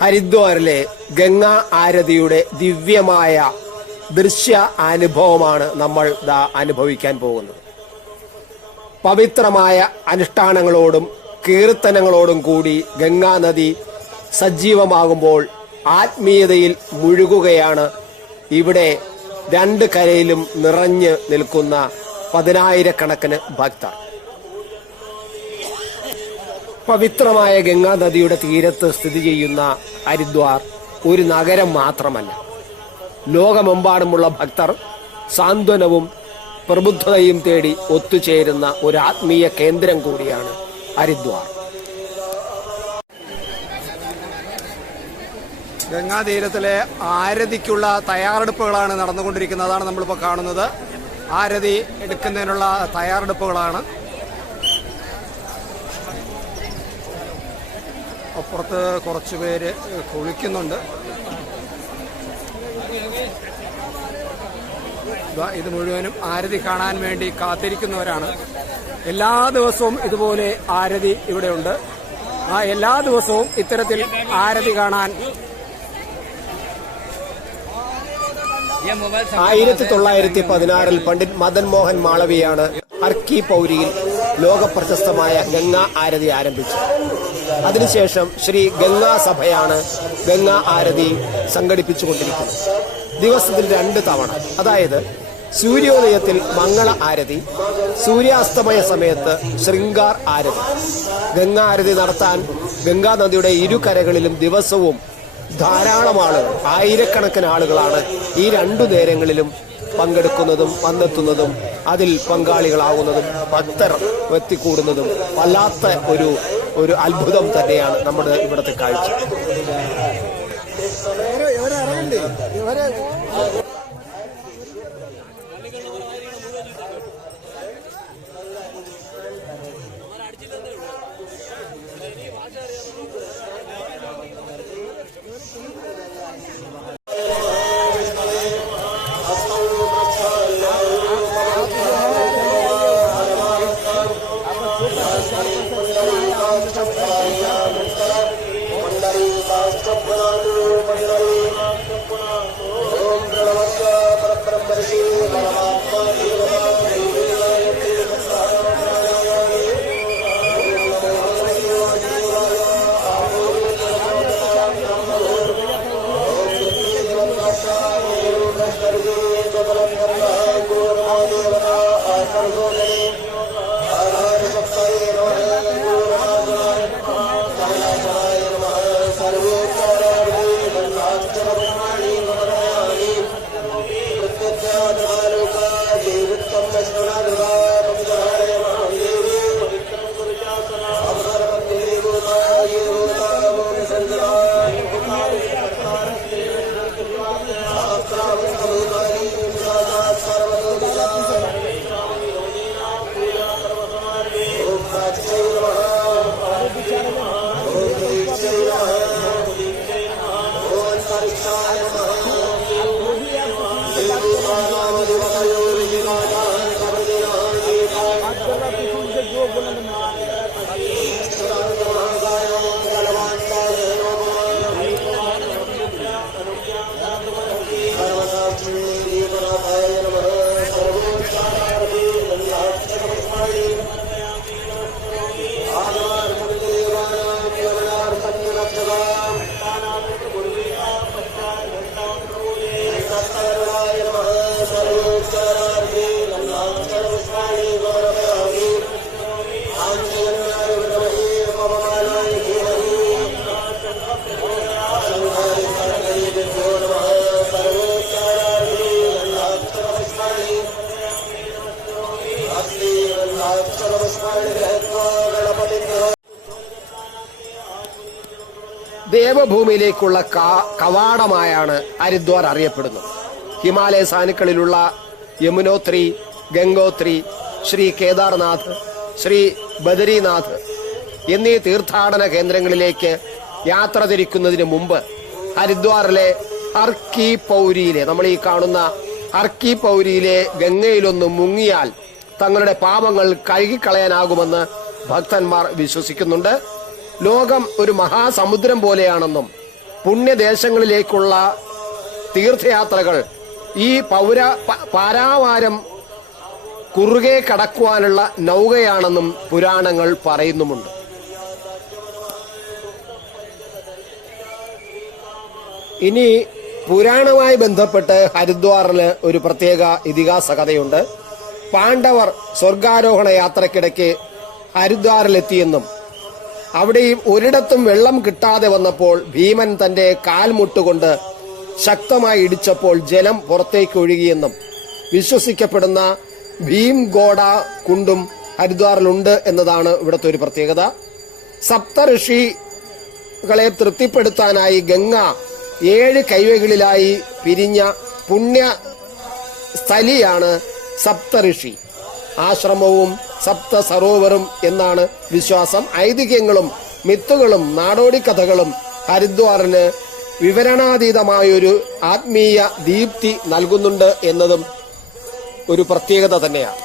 ഹരിദ്വാറിലെ ഗംഗാ ആരതിയുടെ ദിവ്യമായ ദൃശ്യ അനുഭവമാണ് നമ്മൾ അനുഭവിക്കാൻ പോകുന്നത്. പവിത്രമായ അനുഷ്ഠാനങ്ങളോടും കീർത്തനങ്ങളോടും കൂടി ഗംഗാ നദി സജീവമാകുമ്പോൾ ആത്മീയതയിൽ മുഴുകുകയാണ് ഇവിടെ രണ്ട് കരയിലും നിറഞ്ഞു നിൽക്കുന്ന പതിനായിരക്കണക്കിന് ഭക്തർ. പവിത്രമായ ഗംഗാ നദിയുടെ തീരത്ത് സ്ഥിതി ചെയ്യുന്ന ഹരിദ്വാർ ഒരു നഗരം മാത്രമല്ല, ലോകമെമ്പാടുമുള്ള ഭക്തർ സാന്ത്വനവും പ്രബുദ്ധതയും തേടി ഒത്തുചേരുന്ന ഒരു ആത്മീയ കേന്ദ്രം കൂടിയാണ് ഹരിദ്വാർ. ഗംഗാതീരത്തിലെ ആരതിക്കുള്ള തയ്യാറെടുപ്പുകളാണ് നടന്നുകൊണ്ടിരിക്കുന്നത്. അതാണ് നമ്മളിപ്പോൾ കാണുന്നത്. ആരതി എടുക്കുന്നതിനുള്ള തയ്യാറെടുപ്പുകളാണ്. അപ്പുറത്ത് കുറച്ചു പേര് കുളിക്കുന്നുണ്ട്. ഇത് മുഴുവനും ആരതി കാണാൻ വേണ്ടി കാത്തിരിക്കുന്നവരാണ്. എല്ലാ ദിവസവും ഇതുപോലെ ആരതി ഇവിടെയുണ്ട്. എല്ലാ ദിവസവും ഇത്തരത്തിൽ ആരതി കാണാൻ 1916 പണ്ഡിറ്റ് മദൻ മോഹൻ മാളവിയാണ് ഹർ കി പൗരിയിൽ ലോകപ്രശസ്തമായ ഗംഗാ ആരതി ആരംഭിച്ചത്. അതിനുശേഷം ശ്രീ ഗംഗാ സഭയാണ് ഗംഗാ ആരതി സംഘടിപ്പിച്ചുകൊണ്ടിരിക്കുന്നത്. ദിവസത്തിൽ 2 തവണ, അതായത് സൂര്യോദയത്തിൽ മംഗള ആരതി, സൂര്യാസ്തമയ സമയത്ത് ശൃംഗാർ ആരതി. ഗംഗാ ആരതി നടത്താൻ ഗംഗാ നദിയുടെ ഇരുകരകളിലും ദിവസവും ധാരാളം ആളുകൾ, ആയിരക്കണക്കിന് ആളുകളാണ് ഈ 2 നേരങ്ങളിലും പങ്കെടുക്കുന്നതും വന്നെത്തുന്നതും അതിൽ പങ്കാളികളാകുന്നതും ഭക്തർ എത്തിക്കൂടുന്നതും വല്ലാത്ത ഒരു അത്ഭുതം തന്നെയാണ് നമ്മുടെ ഇവിടുത്തെ കാഴ്ച. ദേവഭൂമിയിലേക്കുള്ള കവാടമായാണ് ഹരിദ്വാർ അറിയപ്പെടുന്നത്. ഹിമാലയ സാനുക്കളിലുള്ള യമുനോത്രി, ഗംഗോത്രി, ശ്രീ കേദാർനാഥ്, ശ്രീ ബദരീനാഥ് എന്നീ തീർത്ഥാടന കേന്ദ്രങ്ങളിലേക്ക് യാത്ര തിരിക്കുന്നതിന് മുമ്പ് ഹരിദ്വാറിലെ ഹർ കി പൗരിയിലെ, നമ്മൾ ഈ കാണുന്ന ഹർ കി പൗരിയിലെ ഗംഗയിലൊന്ന് മുങ്ങിയാൽ തങ്ങളുടെ പാപങ്ങൾ കഴുകിക്കളയാനാകുമെന്ന് ഭക്തന്മാർ വിശ്വസിക്കുന്നുണ്ട്. ലോകം ഒരു മഹാസമുദ്രം പോലെയാണെന്നും പുണ്യദേശങ്ങളിലേക്കുള്ള തീർത്ഥയാത്രകൾ ഈ പാരാവാരം കുറുകെ കടക്കുവാനുള്ള നൗകയാണെന്നും പുരാണങ്ങൾ പറയുന്നുമുണ്ട്. ഇനി പുരാണവുമായി ബന്ധപ്പെട്ട് ഹരിദ്വാറിന് ഒരു പ്രത്യേക ഇതിഹാസ കഥയുണ്ട്. പാണ്ഡവർ സ്വർഗാരോഹണ യാത്രക്കിടയ്ക്ക് ഹരിദ്വാറിലെത്തിയെന്നും അവിടെയും ഒരിടത്തും വെള്ളം കിട്ടാതെ വന്നപ്പോൾ ഭീമൻ തന്റെ കാൽമുട്ടുകൊണ്ട് ശക്തമായി ഇടിച്ചപ്പോൾ ജലം പുറത്തേക്ക് ഒഴുകിയെന്നും വിശ്വസിക്കപ്പെടുന്ന ഭീംഗോഡ കുണ്ടും ഹരിദ്വാറിലുണ്ട് എന്നതാണ് ഇവിടുത്തെ ഒരു പ്രത്യേകത. സപ്തഋഷികളെ തൃപ്തിപ്പെടുത്താനായി ഗംഗ 7 കൈവകളിലായി പിരിഞ്ഞ പുണ്യ സ്ഥലിയാണ് സപ്തഋഷി ആശ്രമവും സപ്ത സരോവറും എന്നാണ് വിശ്വാസം. ഐതിഹ്യങ്ങളും മിത്തുകളും നാടോടിക്കഥകളും ഹരിദ്വാറിന് വിവരണാതീതമായൊരു ആത്മീയ ദീപ്തി നൽകുന്നുണ്ട് എന്നതും ഒരു പ്രത്യേകത തന്നെയാണ്.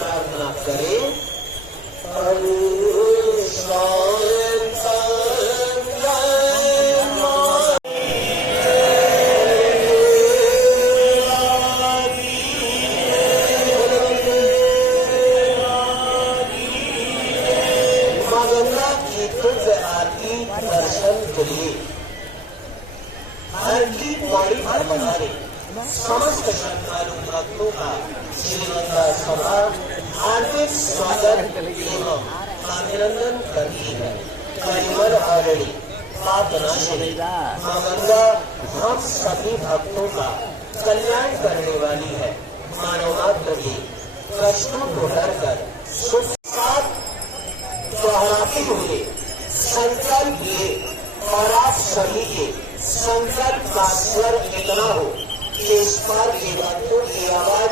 प्रार्थना करें। दर्शन करिए। हर की बॉडी पर बनाने समस्त श्रद्धालु भक्तों का श्रीमंदा सभा हार्दिक स्वागत एवं अभिनंदन करती है। परिमल आरणी पापनाशिनी मां गंगा हम सभी भक्तों का कल्याण करने वाली है। मानवमात्र के कष्टों को हरकर सुख साथ दोहराते हुए संकल्प लिए और आप सभी के संकल्प का स्वर इतना हो कि इस पार के भक्तों की आवाज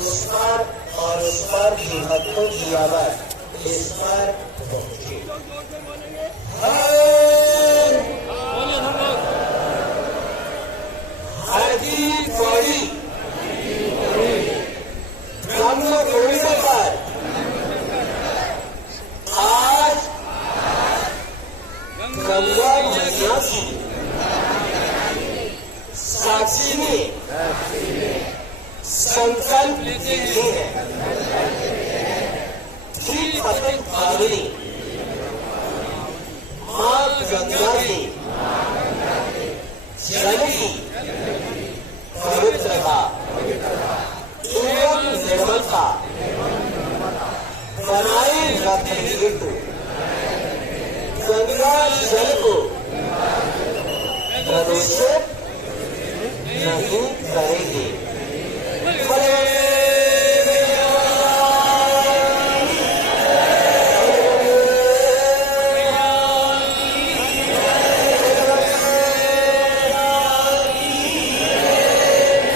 उस पार और उस पार के भक्तों की आवाज इस पार पहुंचे। हरदी पौड़ी ब्रह्म गोविंद पर आज गंगा मैया की साक्षी में संकल्प लेते हैं कि पतंग भावनी मां गंगा के जल की पवित्रता एवं निर्मलता बनाए रखने हेतु गंगा जल को प्रदूषित नहीं करेंगे।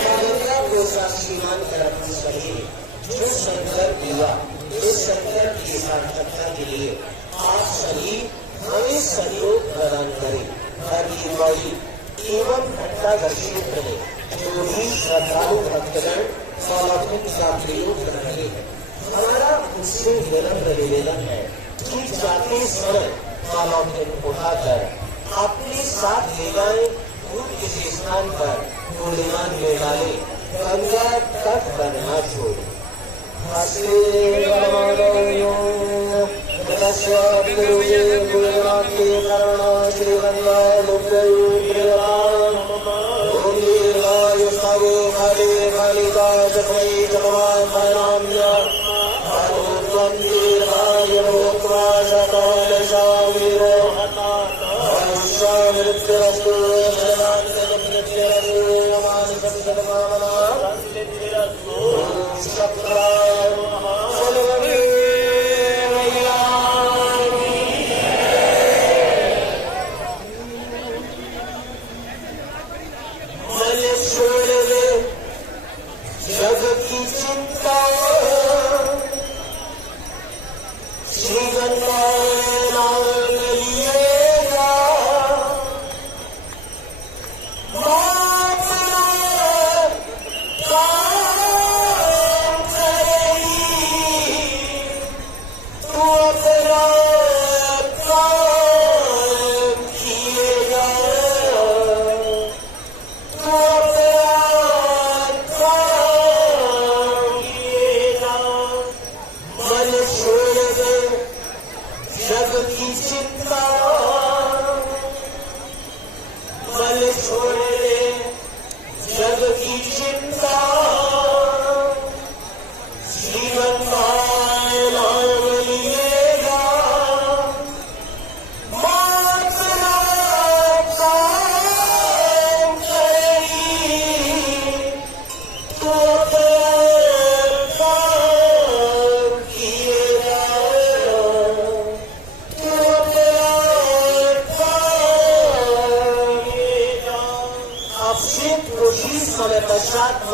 गंगा को साक्षीमान कर सके सहयोग प्रदान करे। हरिद्वारी एवं घंटाघर क्षेत्र में जो भी श्रद्धालु भक्तगण पॉलिथीन का प्रयोग कर रहे हैं, हमारा उनसे विनम्र निवेदन है कि जाते समय पॉलिथीन उठाकर अपने साथ ले जाए, दूर किसी स्थान पर कूड़ेदान में डाले, गंगा तट पर न छोड़े।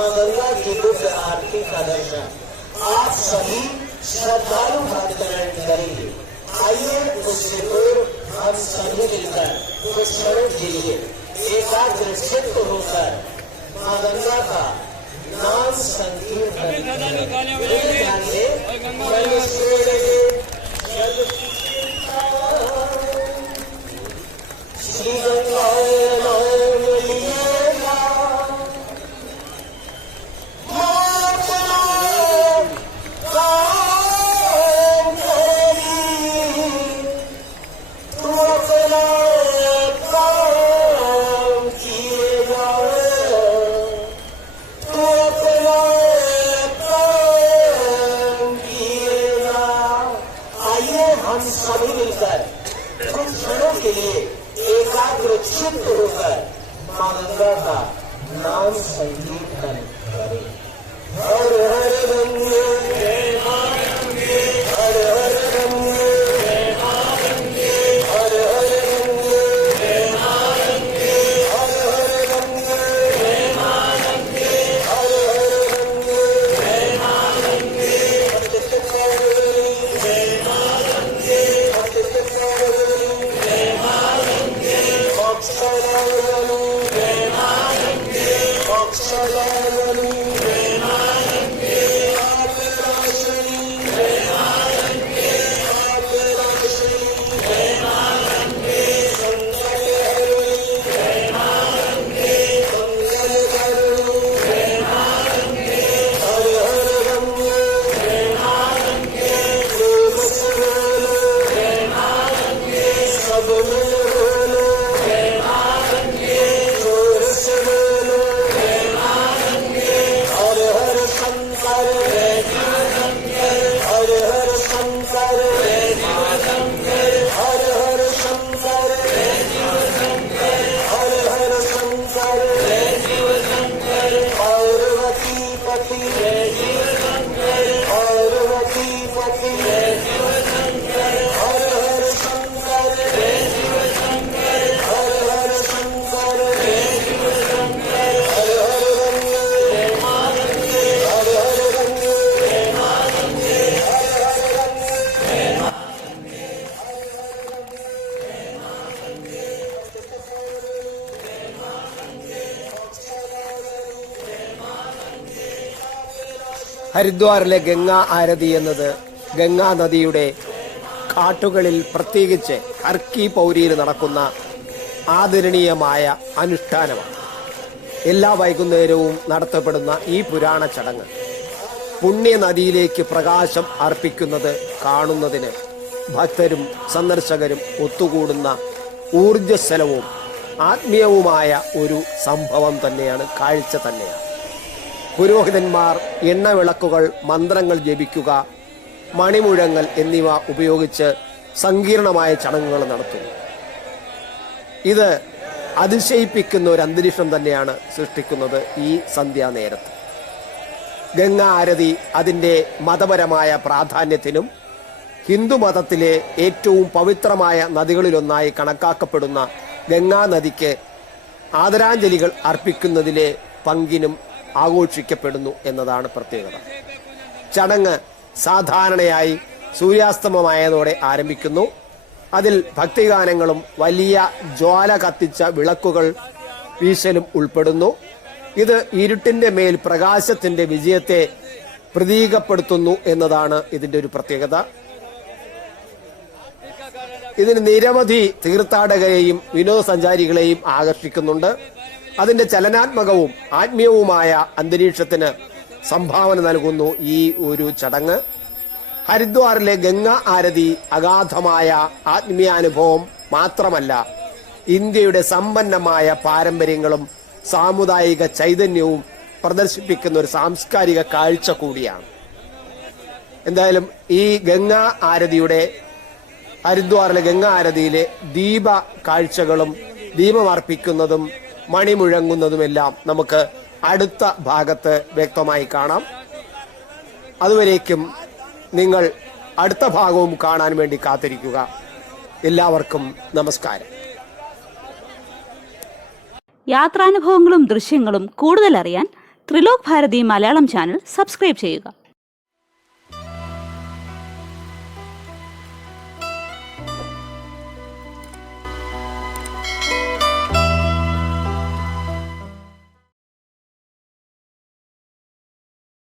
गंगा की दिव्य आरती का दर्शन आप सभी श्रद्धालु भक्तगण करेंगे। आइए उससे पूर्व हम सभी मिलकर कुछ क्षणों के लिए एकाग्र चित्त होकर मां गंगा का नाम संकीर्तन श्री गंगा सभी मिलकर कुछ क्षणों के लिए एकाग्र चित्त होकर मां गंगा का नाम संकीर्तन करें। हर हर गंगे हर हर गंगे हर हर गंगे हर हर गंगे हर हर गंगे हर ഹരിദ്വാറിലെ ഗംഗാ ആരതി എന്നത് ഗംഗാ നദിയുടെ കാട്ടുകളിൽ പ്രത്യേകിച്ച് ഹർക്കി പൗരിയിൽ നടക്കുന്ന ആദരണീയമായ അനുഷ്ഠാനമാണ്. എല്ലാ വൈകുന്നേരവും നടത്തപ്പെടുന്ന ഈ പുരാണ ചടങ്ങ് പുണ്യനദിയിലേക്ക് പ്രകാശം അർപ്പിക്കുന്നത് കാണുന്നതിന് ഭക്തരും സന്ദർശകരും ഒത്തുകൂടുന്ന ഊർജ്ജസ്വലവും ആത്മീയവുമായ ഒരു സംഭവം തന്നെയാണ്, കാഴ്ച തന്നെയാണ്. പുരോഹിതന്മാർ എണ്ണവിളക്കുകൾ, മന്ത്രങ്ങൾ ജപിക്കുക, മണിമുഴങ്ങൽ എന്നിവ ഉപയോഗിച്ച് സങ്കീർണമായ ചടങ്ങുകൾ നടത്തുന്നു. ഇത് അതിശയിപ്പിക്കുന്ന ഒരു അന്തരീക്ഷം തന്നെയാണ് സൃഷ്ടിക്കുന്നത് ഈ സന്ധ്യാനേരത്ത്. ഗംഗാ ആരതി അതിൻ്റെ മതപരമായ പ്രാധാന്യത്തിനും ഹിന്ദു മതത്തിലെ ഏറ്റവും പവിത്രമായ നദികളിലൊന്നായി കണക്കാക്കപ്പെടുന്ന ഗംഗാ നദിക്ക് ആദരാഞ്ജലികൾ അർപ്പിക്കുന്നതിലെ പങ്കിനും ആഘോഷിക്കപ്പെടുന്നു എന്നതാണ് പ്രത്യേകത. ചടങ്ങ് സാധാരണയായി സൂര്യാസ്തമയത്തോടെ ആരംഭിക്കുന്നു. അതിൽ ഭക്തിഗാനങ്ങളും വലിയ ജ്വാല കത്തിച്ച വിളക്കുകൾ വീശലും ഉൾപ്പെടുന്നു. ഇത് ഇരുട്ടിന്റെ മേൽ പ്രകാശത്തിന്റെ വിജയത്തെ പ്രതീകപ്പെടുത്തുന്നു എന്നതാണ് ഇതിന്റെ ഒരു പ്രത്യേകത. ഇതിന് നിരവധി തീർത്ഥാടകരെയും വിനോദസഞ്ചാരികളെയും ആകർഷിക്കുന്നുണ്ട്. അതിന്റെ ചലനാത്മകവും ആത്മീയവുമായ അന്തരീക്ഷത്തിന് സംഭാവന നൽകുന്നു ഈ ഒരു ചടങ്ങ്. ഹരിദ്വാറിലെ ഗംഗാ ആരതി അഗാധമായ ആത്മീയാനുഭവം മാത്രമല്ല, ഇന്ത്യയുടെ സമ്പന്നമായ പാരമ്പര്യങ്ങളും സാമുദായിക ചൈതന്യവും പ്രദർശിപ്പിക്കുന്ന ഒരു സാംസ്കാരിക കാഴ്ച കൂടിയാണ്. എന്തായാലും ഈ ഗംഗാ ആരതിയുടെ ഹരിദ്വാറിലെ ഗംഗാ ആരതിയിലെ ദീപ കാഴ്ചകളും ദീപമർപ്പിക്കുന്നതും മണിമുഴങ്ങുന്നതുമെല്ലാം നമുക്ക് അടുത്ത ഭാഗത്ത് വ്യക്തമായി കാണാം. അതുവരേക്കും നിങ്ങൾ അടുത്ത ഭാഗവും കാണാൻ വേണ്ടി കാത്തിരിക്കുക. എല്ലാവർക്കും നമസ്കാരം. യാത്രാനുഭവങ്ങളും ദൃശ്യങ്ങളും കൂടുതൽ അറിയാൻ ത്രിലോക് ഭാരതി മലയാളം ചാനൽ സബ്സ്ക്രൈബ് ചെയ്യുക.